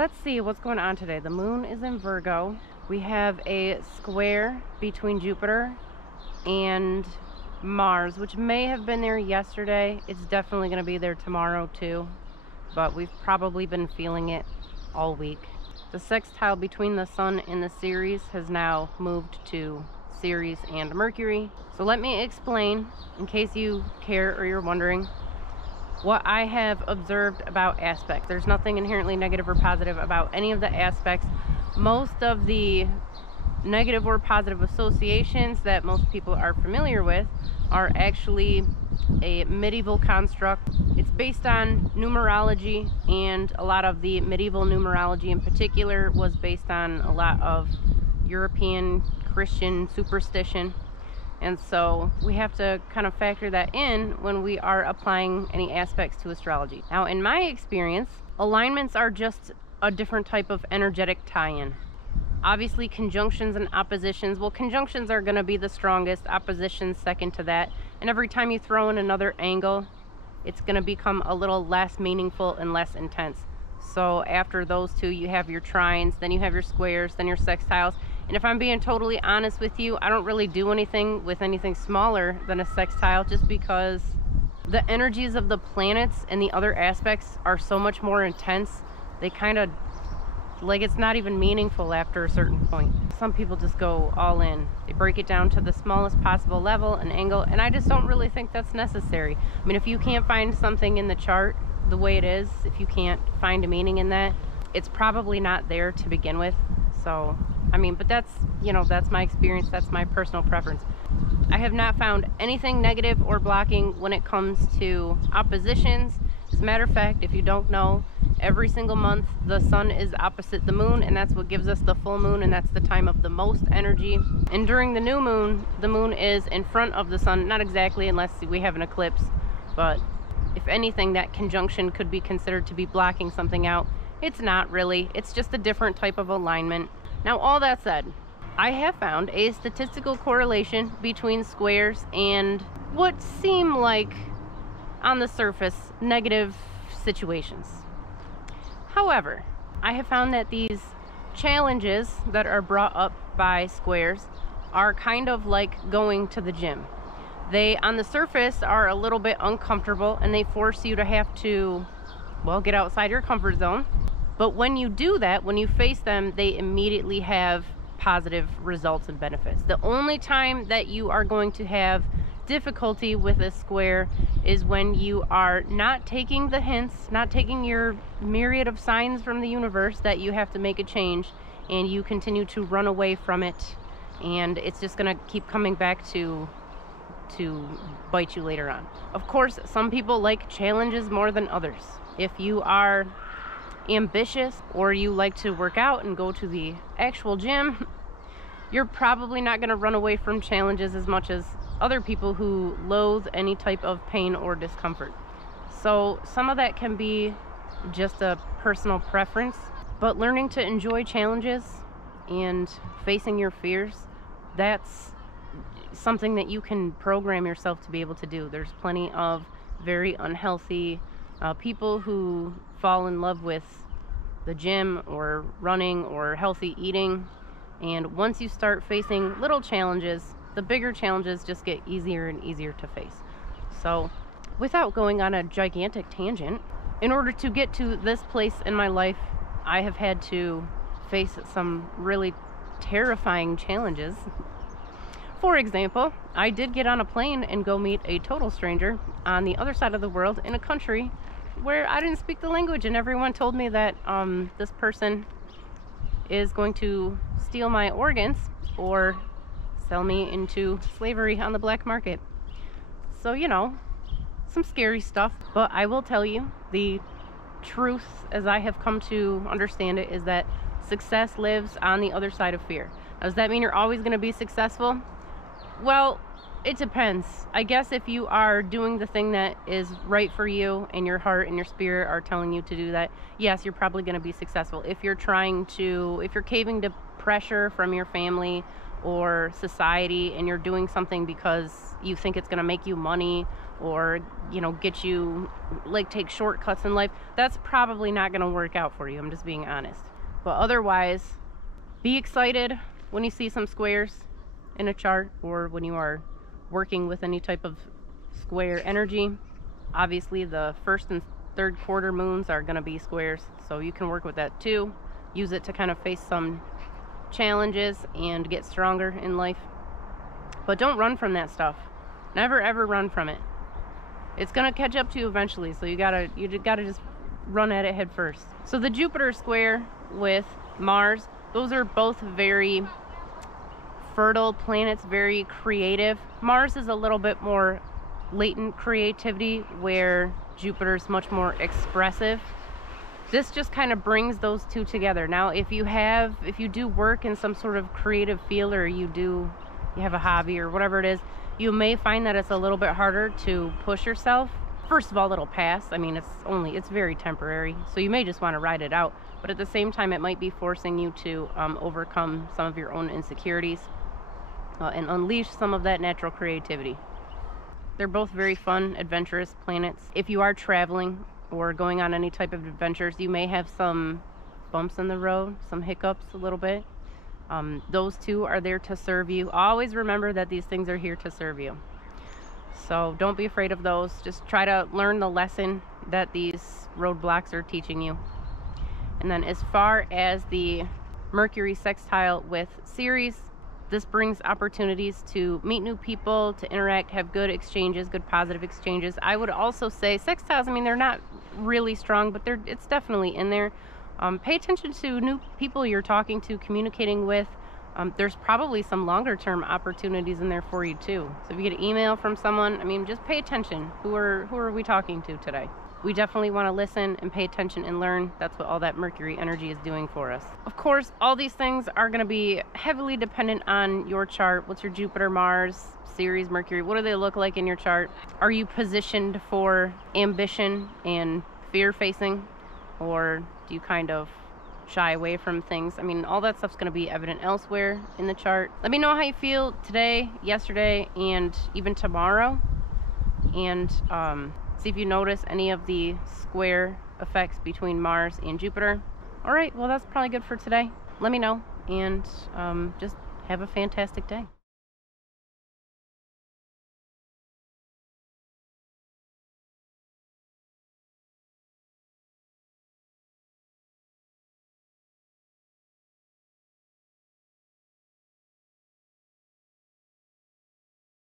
Let's see what's going on today. The moon is in Virgo. We have a square between Jupiter and Mars, which may have been there yesterday. It's definitely going to be there tomorrow too, but we've probably been feeling it all week. The sextile between the Sun and the Ceres has now moved to Ceres and Mercury. So let me explain, in case you care or you're wondering, what I have observed about aspects. There's nothing inherently negative or positive about any of the aspects. Most of the negative or positive associations that most people are familiar with are actually a medieval construct. It's based on numerology, and a lot of the medieval numerology in particular was based on a lot of European Christian superstition. And so we have to kind of factor that in when we are applying any aspects to astrology. Now, in my experience, alignments are just a different type of energetic tie-in. Obviously, conjunctions and oppositions, well, conjunctions are going to be the strongest, oppositions second to that. And every time you throw in another angle, it's going to become a little less meaningful and less intense. So after those two, you have your trines, then you have your squares, then your sextiles. And if I'm being totally honest with you, I don't really do anything with anything smaller than a sextile, just because the energies of the planets and the other aspects are so much more intense. They kind of, like, it's not even meaningful after a certain point. Some people just go all in. They break it down to the smallest possible level, an angle, and I just don't really think that's necessary. I mean, if you can't find something in the chart the way it is, if you can't find a meaning in that, it's probably not there to begin with. So I mean, but that's, you know, that's my experience, that's my personal preference. I have not found anything negative or blocking when it comes to oppositions. As a matter of fact, if you don't know, every single month the sun is opposite the moon, and that's what gives us the full moon, and that's the time of the most energy. And during the new moon, the moon is in front of the sun, not exactly unless we have an eclipse, but if anything, that conjunction could be considered to be blocking something out. It's not really, it's just a different type of alignment. Now, all that said, I have found a statistical correlation between squares and what seem like, on the surface, negative situations. However, I have found that these challenges that are brought up by squares are kind of like going to the gym. They, on the surface, are a little bit uncomfortable, and they force you to have to, well, get outside your comfort zone. But when you do that, when you face them, they immediately have positive results and benefits. The only time that you are going to have difficulty with a square is when you are not taking the hints, not taking your myriad of signs from the universe that you have to make a change, and you continue to run away from it, and it's just going to keep coming back to bite you later on. Of course, some people like challenges more than others. If you are ambitious or you like to work out and go to the actual gym, you're probably not going to run away from challenges as much as other people who loathe any type of pain or discomfort. So some of that can be just a personal preference, but learning to enjoy challenges and facing your fears, that's something that you can program yourself to be able to do. There's plenty of very unhealthy people who fall in love with the gym or running or healthy eating, and once you start facing little challenges, the bigger challenges just get easier and easier to face. So without going on a gigantic tangent, in order to get to this place in my life, I have had to face some really terrifying challenges. For example, I did get on a plane and go meet a total stranger on the other side of the world in a country where I didn't speak the language, and everyone told me that this person is going to steal my organs or sell me into slavery on the black market. So, you know, some scary stuff. But I will tell you, the truth as I have come to understand it is that success lives on the other side of fear. Now, does that mean you're always going to be successful? Well, it depends. I guess if you are doing the thing that is right for you and your heart and your spirit are telling you to do that, yes, you're probably going to be successful. If you're caving to pressure from your family or society and you're doing something because you think it's going to make you money or, you know, get you, like, take shortcuts in life, that's probably not going to work out for you. I'm just being honest. But otherwise, be excited when you see some squares in a chart, or when you are working with any type of square energy. Obviously, the first and third quarter moons are going to be squares, so you can work with that too. Use it to kind of face some challenges and get stronger in life. But don't run from that stuff. Never ever run from it. It's going to catch up to you eventually, so you gotta just run at it head first. So the Jupiter square with Mars, those are both very fertile planets, very creative. Mars is a little bit more latent creativity, where Jupiter's much more expressive. This just kind of brings those two together. Now, if you do work in some sort of creative field, or you have a hobby or whatever it is, you may find that it's a little bit harder to push yourself. First of all, it'll pass. I mean, it's very temporary, so you may just want to ride it out. But at the same time, it might be forcing you to overcome some of your own insecurities and unleash some of that natural creativity. They're both very fun, adventurous planets. If you are traveling or going on any type of adventures, you may have some bumps in the road, some hiccups a little bit. Those two are there to serve you. Always remember that these things are here to serve you. So don't be afraid of those. Just try to learn the lesson that these roadblocks are teaching you. And then as far as the Mercury Sextile with Ceres, this brings opportunities to meet new people, to interact, have good exchanges, good positive exchanges. I would also say sextiles, I mean, they're not really strong, but it's definitely in there. Pay attention to new people you're talking to, communicating with. There's probably some longer term opportunities in there for you too. So if you get an email from someone, I mean, just pay attention. Who are we talking to today? We definitely want to listen and pay attention and learn. That's what all that Mercury energy is doing for us. Of course, all these things are going to be heavily dependent on your chart. What's your Jupiter, Mars, Ceres, Mercury? What do they look like in your chart? Are you positioned for ambition and fear facing? Or do you kind of shy away from things? I mean, all that stuff's going to be evident elsewhere in the chart. Let me know how you feel today, yesterday, and even tomorrow. And see if you notice any of the square effects between Mars and Jupiter. All right, well, that's probably good for today. Let me know, and just have a fantastic day.